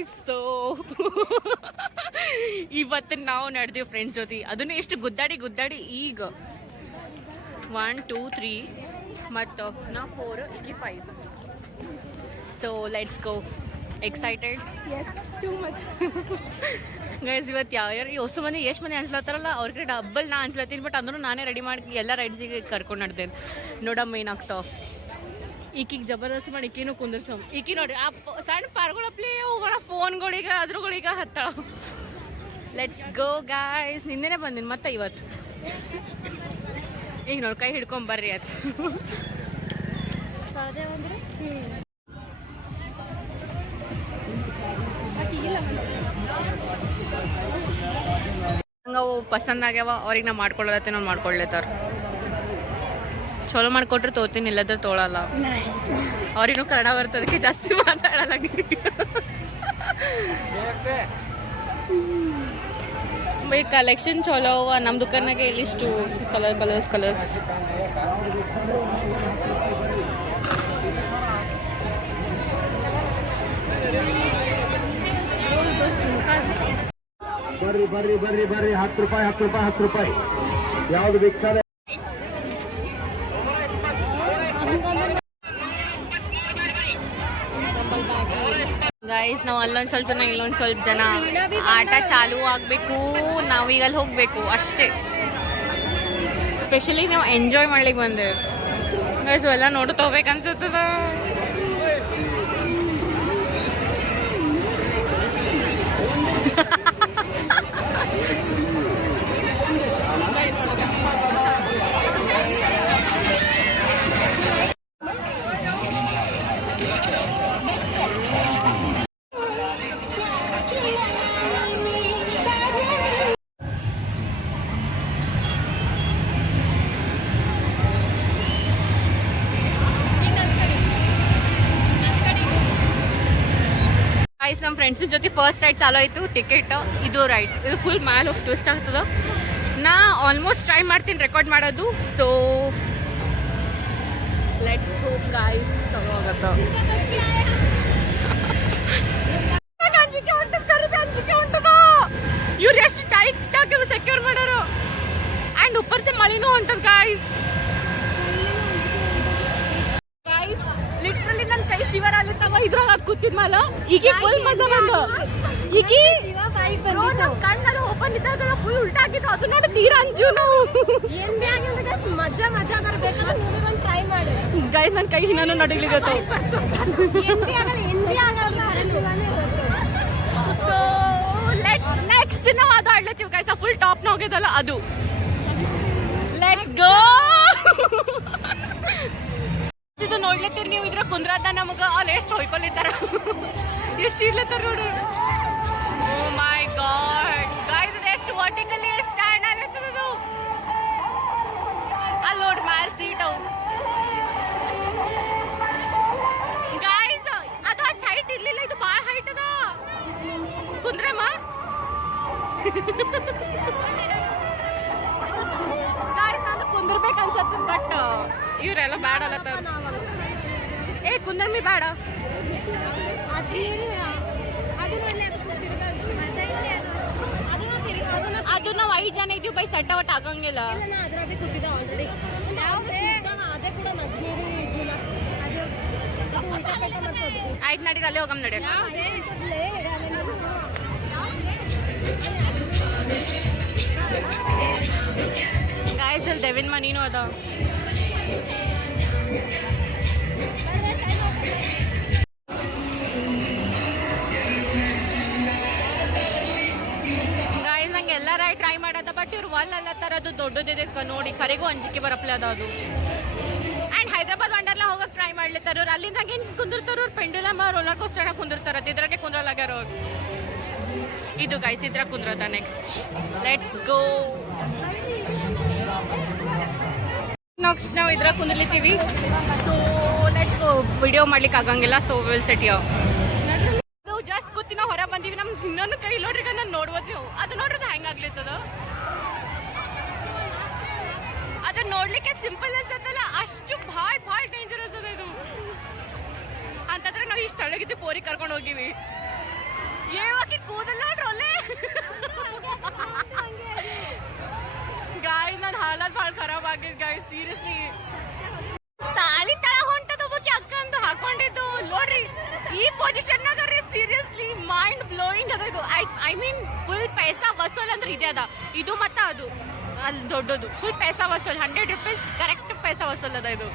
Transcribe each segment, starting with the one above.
Guys, so ಇವತ್ತು ನಾವು ನಡೆದೀವಿ friends ಜೊತೆ. ಅದನ್ನು ಎಷ್ಟು ಗುದ್ದಾಡಿ ಈಗ 1 2 3 ಮತ್ತು ನಾವು 4 ಈಗ 5. So let's go. Excited? Yes, too much. Guys, ಇವತ್ತು ಯಾವ್ಯಾರು ಹೊಸ ಮಂದಿ ಎಷ್ಟು ಮಂದಿ ಅನ್ಸ್ಲತ್ತಾರಲ್ಲ ಅವ್ರ ಕಡೆ ಡಬ್ಬಲ್ ನಾ ಅನ್ಸ್ಲತ್ತೀನಿ. ಬಟ್ ಅಂದ್ರೂ ನಾನೇ ರೆಡಿ ಮಾಡಿ ಎಲ್ಲ ರೈಡ್ಸಿಗೆ ಕರ್ಕೊಂಡು ನಡೆದೇನೆ. ನೋಡಮ್ಮ ಏನಾಗ್ತಾವ. ಈಕಿಗೆ ಜಬರ್ದಸ್ತಿ ಮಾಡಿ ಈಕಿನೂ ಕುಂದರ್ಸಮ್. ಈಕಿ ನೋಡಿ ಆ ಸಣ್ಣ ಪಾರ್ಗಳಪ್ಲಿ ಹೋಗೋಣ ಫೋನ್ಗಳಿಗೆ ಅದ್ರಗಳಿಗೆ ಹತ್ತಾಳ. Let's go guys. ನಿನ್ನೆನೆ ಬಂದಿನಿ ಮತ್ತೆ ಇವತ್ತು. ಈಗ ನೋಡಿ ಕೈ ಹಿಡ್ಕೊಂಬರ್ರಿ ಅದು. ಹಂಗೆ ಅವು ಪಸಂದ್ ಆಗ್ಯಾವ ಅವ್ರಿಗೆ ನಾ ಮಾಡ್ಕೊಳ್ಳತ್ತೆ ನಾವು ಮಾಡ್ಕೊಳ್ಲೇತಾರ. ಚಲೋ ಮಾಡಿಕೊಟ್ರೆ ತೋತೀನಿ, ಇಲ್ಲದ್ರೆ ತೊಗೊಳಲ್ಲ. ಅವ್ರಿಗೂ ಕನ್ನಡ ಬರ್ತದಕ್ಕೆ ಜಾಸ್ತಿ ಮಾತಾಡಲ್ಲ. ಬೈ ಕಲೆಕ್ಷನ್ ಚಲೋ ಅವ ನಮ್ಮ ದುಕಾನಾಗೆ. ಇಲ್ಲಿಷ್ಟು ಕಲರ್ಸ್. ಬರ್ರಿ 10 ರೂಪಾಯಿ ಯಾವ್ದು ಬೇಕಾದ್ರೆ. ಗೈಸ್, ನಾವು ಅಲ್ಲೊಂದು ಸ್ವಲ್ಪ ಜನ ಇಲ್ಲೊಂದು ಸ್ವಲ್ಪ ಜನ ಆಟ ಚಾಲೂ ಆಗಬೇಕು. ನಾವೀಗ ಅಲ್ಲಿ ಹೋಗಬೇಕು ಅಷ್ಟೇ. ಸ್ಪೆಷಲಿ ನಾವು ಎಂಜಾಯ್ ಮಾಡ್ಲಿಕ್ಕೆ ಬಂದೇವೆ ಗೈಸ್. ಎಲ್ಲ ನೋಡ್ತಾ ಹೋಗ್ಬೇಕನ್ಸುತ್ತದ. ನಮ್ಮ ಫ್ರೆಂಡ್ಸ್ ಜೊತೆ ಫಸ್ಟ್ ರೈಡ್ ಚಾಲೋ ಆಯಿತು. ಟಿಕೆಟ್ ಇದು ರೈಡ್ ಇದು ಫುಲ್ ಮ್ಯಾಲೆ ಹೋಗಿ ಟ್ವಿಸ್ಟ್ ಆಗ್ತದೆ. ನಾ ಆಲ್ಮೋಸ್ಟ್ ಟ್ರೈ ಮಾಡ್ತೀನಿ ರೆಕಾರ್ಡ್ ಮಾಡೋದು. So let's hope guys. ಚಲೋ ಆಗತ್ತ. ಇವ್ರು ಎಷ್ಟು ಟೈಟ್ ಆಗಿ ಸೆಕ್ಯೂರ್ ಮಾಡೋರು. ಆ್ಯಂಡ್ ಉಪ್ಪರ್ ಸೆ ಮಳಿನೂ ಹೊಂಟದ ಗಾಯ್ಸ್. ಲಿಟ್ರಲಿ ನನ್ನ ಕೈ ಶಿವರ್ ಆಗ್ಲಿತ್ತವ ಇದ್ರಾಗ ಕೂತಿದ್ ಮಾಲ. ಈಗ ಫುಲ್ ಮಜಾ ಬಂದು. ಈಗ ಕಣ್ಣಲ್ಲಿ ಓಪನ್ ಇದ್ದಾಗ ಫುಲ್ ಉಲ್ಟಾ ಆಗಿತ್ತು. ಅದು ನೋಡಿ ತೀರಾ ಅಂಜು ನಾವು. ಮಜಾ ಬರ್ಬೇಕು. ಟ್ರೈ ಮಾಡಿ ಗೈಸ್. ನನ್ನ ಕೈ ಇನ್ನೂ ನಡಿಲಿಗತ್ತ. ಸೊ ಲೆಟ್ಸ್ ನೆಕ್ಸ್ಟ್ ನಾವು ಅದು ಆಡ್ಲತ್ತೀವಿ ಗೈಸ್. ಫುಲ್ ಟಾಪ್ ನ ಹೋಗ್ಯದಲ್ಲ ಅದು. Let's go. ಇದು ನೋಡ್ಲತ್ತೀರಿ ನೀವು. ಇದ್ರ ಕುಂದ್ರಾದ ನಮಗ ಅಲ್ಲಿ ಎಷ್ಟು ಹೊಯ್ಕೊಲಿತ್ತಾರ, ಎಷ್ಟು ಇರ್ಲತ್ತಾರ ನೋಡು. ಓ ಮೈ ಗಾಡ್ ಗೈಸ್, ಇದು ಎಷ್ಟು ವರ್ಟಿಕಲಿ ಸ್ಟ್ಯಾಂಡ್ ಆಗ್ಲತ್ತದು. ಅಲ್ಲಿ ನೋಡಿ ಮ್ಯಾಲ್ ಸೀಟ್ ಅವು ಗೈಸ್. ಅದು ಅಷ್ಟು ಹೈಟ್ ಇರ್ಲಿಲ್ಲ, ಇದು ಭಾಳ ಹೈಟ್ ಅದ. ಕುಂದ್ರಮ್ಮ ಗೈಸ್, ನಾನು ಕುಂದ್ರಬೇಕು ಅನ್ಸತ್ತ. ಬಟ್ ಇವರೆಲ್ಲ ಬ್ಯಾಡ ಅಲ್ಲತ್ತ. ಏ ಕುಂದರ್ಮಿ ಬೇಡ. ಅದು ನಾವು 5 ಜನ ಇದೀವಿ ಬೈ. ಸೆಟ್ ಅವಟ್ ಆಗಂಗಿಲ್ಲ. ಆಯ್ತು ನಡೀರಿ, ಅಲ್ಲೇ ಹೋಗಮ್ ನಡಿ. ಗಾಯ್ಸ್, ಅಲ್ಲಿ ದೇವಿನ್ ಮನಿನೂ ಅದ. ಗಾಯ್ಸ್, ನಂಗೆ ಎಲ್ಲ ರೈಡ್ ಟ್ರೈ ಮಾಡೋದ. ಬಟ್ ಇವ್ರು ಒಲ್ ಅಲ್ಲ ಥರದ್ದು ದೊಡ್ಡದಿದೆ ನೋಡಿ. ಖರೆಗೂ ಅಂಜಿಕೆ ಬರಪ್ಲೆ ಅದ ಅದು. ಆ್ಯಂಡ್ ಹೈದ್ರಾಬಾದ್ ವಂಡರ್ಲಾ ಹೋಗಕ್ಕೆ ಟ್ರೈ ಮಾಡ್ಲಿತ್ತಾರ ಅವ್ರು. ಅಲ್ಲಿಂದಾಗ ಏನು ಕುಂದಿರ್ತಾರ ಅವ್ರು. ಪೆಂಡುಲಮ್ ರೋಲರ್ ಕೋಸ್ಟರ್ ಕುಂದಿರ್ತಾರ. ಇದ್ರಾಗೆ ಕುಂದ್ರಲಾಗ್ಯಾರ ಅವ್ರು. ಇದು ಗೈಸ್ ಇದ್ರಾಗ ಕುಂದ್ರದ. Next let's go. ನೆಕ್ಸ್ಟ್ ನಾವು ಇದ್ರಾಗ ಕುಂದಿರ್ಲಿತ್ತೀವಿ. So let's go. ವಿಡಿಯೋ ಮಾಡ್ಲಿಕ್ಕೆ ಆಗಂಗಿಲ್ಲ. So will set you. ಅದು ಜಸ್ಟ್ ಕೂತಿ ನಾವು ಹೊರ ಬಂದೀವಿ. ನಮ್ಗೆ ಇನ್ನೊಂದು ಕೈ ನೋಡ್ರಿ ನಾನು ನೋಡ್ಬೋದು ನೀವು. ಅದು ನೋಡ್ರಿ ಹೆಂಗಾಗ್ಲಿತ್ತದ. ಅದು ನೋಡ್ಲಿಕ್ಕೆ ಸಿಂಪಲ್ ಅನ್ಸತ್ತಲ್ಲ, ಅಷ್ಟು ಭಾಳ ಡೇಂಜರಸ್ ಅದ ಇದು. ಅಂತಂದ್ರೆ ನಾವು ಇಷ್ಟು ಅಳಗಿದ್ದು ಪೋರಿ ಕರ್ಕೊಂಡು ಹೋಗಿವಿ. ಏವಾಕಿ ಕೂದಲ್ಲ ನೋಡ್ರೊಲ್ಲೆ ಗಾಯ್ ನನ್ನ ಹಾಲತ್ ಭಾಳ ಖರಾಬ್ ಆಗಿದ್ ಗಾಯ್ ಸೀರಿಯಸ್ಲಿ ತಾಳಿ ತಳ ಹೊಂಟದ ಒಬ್ಬಾಕಿ ಅಕ್ಕ ಅಂತ ಹಾಕೊಂಡಿದ್ದು ನೋಡ್ರಿ ಈ ಪೊಸಿಷನ್ ರೀ ಸೀರಿಯಸ್ಲಿ ಮೈಂಡ್ ಬ್ಲೋಯಿಂಗ್ ಅದ ಇದು ಐ ಮೀನ್ ಫುಲ್ ಪೈಸಾ ವಸೂಲ್ ಅಂದ್ರೆ ಇದೆ ಅದ ಇದು ಮತ್ತೆ ಅದು ಅಲ್ಲಿ ದೊಡ್ಡದು ಫುಲ್ ಪೈಸಾ ವಸೂಲ್ 100 ರೂಪೀಸ್ ಕರೆಕ್ಟ್ ಪೈಸಾ ವಸೂಲ್ ಅದ ಇದು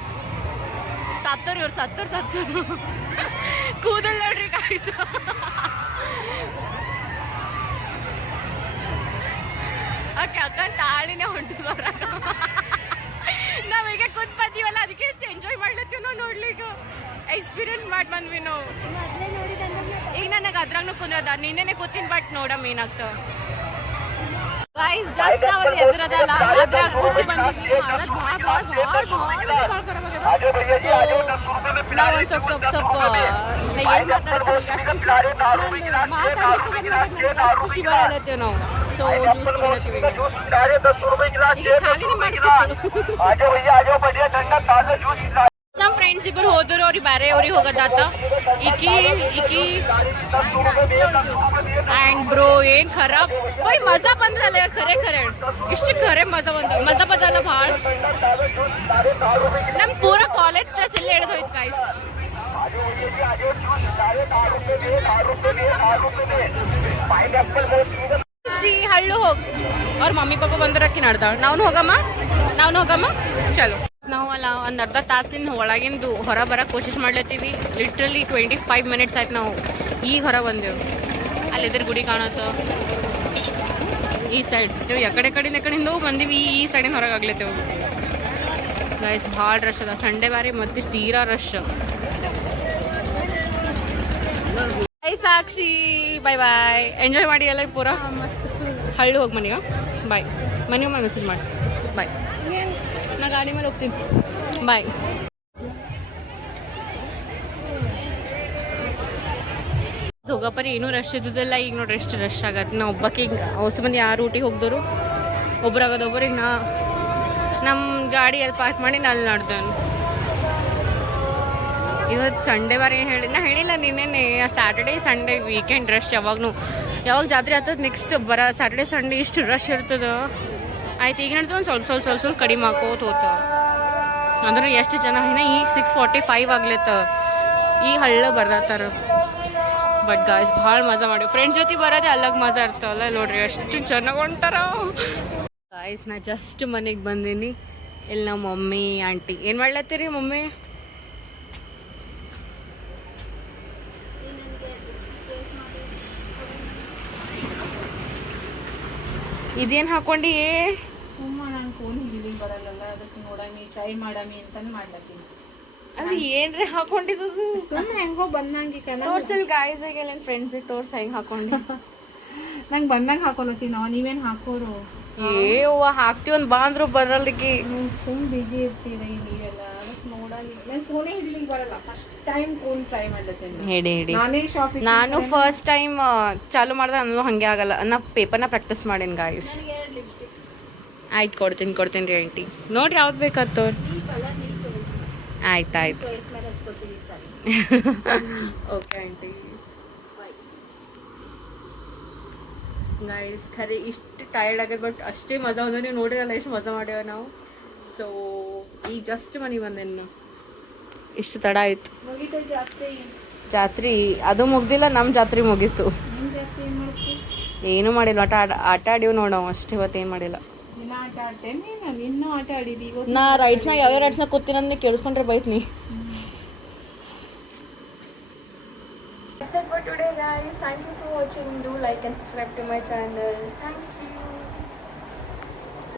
ಸತ್ತರು ಇವ್ರು ಸತ್ತರು ಕೂದಲ್ ನೋಡ್ರಿ ಕಾಯ್ಸ ಓಕೆ ಅಕ್ಕನ ತಾಳಿನೇ ಹೊಂಟದ ನಾವೀಗ ಕೂತ್ ಬಂದೀವಲ್ಲ ಅದಕ್ಕೆ ಎಷ್ಟು ಎಂಜಾಯ್ ಮಾಡ್ಲತ್ತೀವಿ ನಾವು ನೋಡ್ಲಿಕ್ಕೆ ಎಕ್ಸ್ಪೀರಿಯನ್ಸ್ ಮಾಡಿ ಬಂದ್ವಿ ನಾವು ಈಗ ನನಗೆ ಅದ್ರಾಗ ಕುಂದ್ರದ ನೀನೇನೆ ಕೂತೀನಿ ಬಟ್ ನೋಡಮ್ಮ ಏನಾಗ್ತಾವ ಗೈಸ್ ಜಸ್ಟ್ ನಾವು ಎದುರದಲ್ಲ ಅದ್ರಾಗ ಕೂತಿ ಬಂದಿದ್ವಿ ನಾವು ಒಂದು ಸ್ವಲ್ಪ ಏನು ಮಾತಾಡ್ತೀವಿ ಅಷ್ಟು ಶಿವರ್ ಹೇಳತ್ತೀವಿ ನಾವು ಸೊ ಜ್ಯೂಸ್ ಕುಡಿಲತ್ತೀವಿ ಈಗ ಖಾಲಿನೇ ಮಾಡಿ ನಮ್ಮ ಫ್ರೆಂಡ್ಸ್ ಇಬ್ಬರು ಹೋದ್ರು ಅವ್ರಿಗೆ ಬೇರೆ ಅವ್ರಿಗೆ ಹೋಗೋದಾತ ಈಕಿ ಆ್ಯಂಡ್ ಬ್ರೋ ಏನು ಖರಾಬ್ ಬೈ ಮಜಾ ಬಂದ್ರಲ್ಲ ಖರೆ ಇಷ್ಟು ಖರೆ ಮಜಾ ಬಂದಲ್ಲ ಭಾಳ ನಮ್ಮ ಪೂರ ಕಾಲೇಜ್ ಸ್ಟ್ರೆಸ್ ಇಲ್ಲೇ ಹಿಡಿದು ಹೋಯ್ತು ಗೈಸ್ ಇಷ್ಟು ಹಳ್ಳು ಹೋಗಿ ಅವ್ರ ಮಮ್ಮಿ ಪಾಪ ಬಂದಿರಕ್ಕಿ ನಡ್ದಾಳ ನಾವು ಹೋಗಮ್ಮ ಚಲೋ ನಾವು ಅಲ್ಲ ಒಂದು ಅರ್ಧ ತಾಸಿನ ಒಳಗಿಂದು ಹೊರ ಬರೋಕ್ಕೆ ಕೋಶಿಶ್ ಮಾಡ್ಲತ್ತೀವಿ ಲಿಟ್ರಲಿ 25 ಮಿನಿಟ್ಸ್ ಆಯ್ತು ನಾವು ಈಗ ಹೊರ ಬಂದೆವು ಅಲ್ಲಿ ಎದುರು ಗುಡಿ ಕಾಣುತ್ತೋ ಈ ಸೈಡ್ ನೀವು ಕಡೆಯಿಂದ ಬಂದೀವಿ ಈ ಸೈಡಿನ ಹೊರಗೆ ಆಗ್ಲತ್ತೇವು ಗೈಸ್ ಭಾಳ ರಶ್ ಅದ ಸಂಡೇ ಬಾರಿ ಮತ್ತಿಷ್ಟು ತೀರಾ ರಶ್ ಸಾಕ್ಷಿ ಬಾಯ್ ಎಂಜಾಯ್ ಮಾಡಿ ಎಲ್ಲ ಪೂರ ಹಳ್ಳಿ ಹೋಗಿ ಮನೆಗೆ ಬಾಯ್ ಮನೆಗೆ ಮೆಸೇಜ್ ಮಾಡಿ ಬಾಯ್ ನಾ ಗಾಡಿ ಮೇಲೆ ಹೋಗ್ತೀನಿ ಬಾಯ್ ಹೋಗಪ್ಪರಿ ಏನೂ ರಶ್ ಇದ್ದಿದ್ದಲ್ಲ ಈಗ ನೋಡ್ರಿ ಎಷ್ಟು ರಶ್ ಆಗತ್ತೆ ನಾ ಒಬ್ಬಕ್ಕೆ ಈಗ ಹೊಸ ಮಂದಿ ಯಾರು ಊಟಿಗೆ ಹೋಗ್ದವರು ಒಬ್ರಿಗೆ ನಮ್ಮ ಗಾಡಿ ಅಲ್ಲಿ ಪಾರ್ಕ್ ಮಾಡಿ ಅಲ್ಲಿ ನಡ್ದೇನು ಇವತ್ತು ಸಂಡೇ ಬಾರಿ ಹೇಳಿಲ್ಲ ನೀನೇನೆ ಸ್ಯಾಟರ್ಡೇ ಸಂಡೇ ವೀಕೆಂಡ್ ರಶ್ ಯಾವಾಗ ಜಾತ್ರೆ ಆಗ್ತದೆ ನೆಕ್ಸ್ಟ್ ಸ್ಯಾಟರ್ಡೇ ಸಂಡೇ ಇಷ್ಟು ರಶ್ ಇರ್ತದೆ ಆಯ್ತು ಈಗ ನಡ್ದು ಒಂದು ಸ್ವಲ್ಪ ಕಡಿಮೆ ಹಾಕೋತ ಹೋತ ಅಂದ್ರೆ ಎಷ್ಟು ಜನ ಈಗ 6:45 ಆಗ್ಲತ್ತ ಈ ಹಳ್ಳ ಬರ್ದಾತಾರ ಬಟ್ ಗಾಯ್ಸ್ ಭಾಳ ಮಜಾ ಮಾಡಿ ಫ್ರೆಂಡ್ಸ್ ಜೊತೆ ಬರೋದೇ ಅಲ್ಲಾಗ ಮಜಾ ಇರ್ತಾವಲ್ಲ ನೋಡ್ರಿ ಎಷ್ಟು ಚೆನ್ನಾಗಿ ಹೊಂಟಾರ ಗಾಯ್ಸ್ ನಾ ಜಸ್ಟ್ ಮನೆಗೆ ಬಂದೀನಿ ಇಲ್ಲಿ ನಮ್ಮ ಮಮ್ಮಿ ಆಂಟಿ ಏನು ಮಾಡ್ಲತ್ತೀರಿ ಮಮ್ಮಿ ಇದೇನು ಹಾಕೊಂಡು ನಾನು ಫೋನ್ ಹಿಡಿಲಿಂಗ್ ಬರಲ್ಲ ಅದಕ್ಕೆ ನೋಡಮಿ ಟ್ರೈ ಮಾಡಮಿ ಅಂತಾನೆ ಮಾಡ್ಲತ್ತೀನಿ ಅದು ಏನ್ರಿ ಹಾಕೊಂಡಿದ್ದು ಸುಮ್ಮನೆ ಹೆಂಗೋ ಬಂದಂಗೆ ತೋರ್ಸಲ್ ಗಾಯ್ಸ್ ಆಗೆಲ್ಲ ನನ್ನ ಫ್ರೆಂಡ್ಸಿಗೆ ತೋರ್ಸ ಹೆಂಗೆ ಹಾಕೊಂಡು ನಂಗೆ ಬಂದಂಗೆ ಹಾಕೊಳತ್ತೀನಿ ನಾವು ನೀವೇನು ಹಾಕೋರು ಹಾಕ್ತೀವಿ ಒಂದು ಬಾಂದ್ರು ಬರಲಿಕ್ಕೆ ತುಂಬ ಬಿಜಿ ಇರ್ತೀರಿ ನೀವೆಲ್ಲ ಅದಕ್ಕೆ ನೋಡಲಿ ನನ್ನ ಫೋನೇ ಹಿಡ್ಲಿಂಗ್ ಬರಲ್ಲ ಫಸ್ಟ್ ಟೈಮ್ ಫೋನ್ ಟ್ರೈ ಮಾಡ್ಲತ್ತೀನಿ ಹೇಳಿ ನಾನೇ ಶಾಪಿಂಗ್ ನಾನು ಫಸ್ಟ್ ಟೈಮ್ ಚಾಲು ಮಾಡಿದೆ ನಾನು ಹಾಗೆ ಆಗಲ್ಲ ನಾ ಪೇಪರ್ನ ಪ್ರಾಕ್ಟೀಸ್ ಮಾಡೀನಿ ಗಾಯ್ಸ್ ಆಯ್ತು ಕೊಡ್ತೀನಿ ರೀ ಆಂಟಿ ನೋಡ್ರಿ ಯಾವ್ದು ಬೇಕಾಗ್ತವ್ರು ಆಯ್ತು ಓಕೆ ಆಂಟಿ ಗೈಸ್ ಖರೆ ಇಷ್ಟು ಟಯರ್ಡ್ ಆಗ್ಯದ ಬಟ್ ಅಷ್ಟೇ ಮಜಾ ಹೋದ ನೀವು ನೋಡಿರಲ್ಲ ಎಷ್ಟು ಮಜಾ ಮಾಡ್ಯಾವ ನಾವು ಸೊ ಈಗ ಜಸ್ಟ್ ಮನೆಗೆ ಬಂದೇನು ಇಷ್ಟು ತಡ ಆಯ್ತು ಜಾತ್ರೆ ಅದು ಮುಗ್ದಿಲ್ಲ ನಮ್ಮ ಜಾತ್ರೆ ಮುಗೀತು ಏನೂ ಮಾಡಿಲ್ಲ ಆಟ ಆಡಿವು ನೋಡವು ಅಷ್ಟೇ ಇವತ್ತು ಏನು ಮಾಡಿಲ್ಲ ನಾ ರೈಡ್ಸ್ನಾಗ ಯಾವ ರೈಡ್ಸ್ನಾಗ ಕೂತೀನಂದ್ರೆ ಕೇಳಿಸ್ಕೊಂಡ್ರೆ ಬೈತ್ನಿ That's it for today guys. Thank you for watching. Do like and subscribe to my channel. Thank you.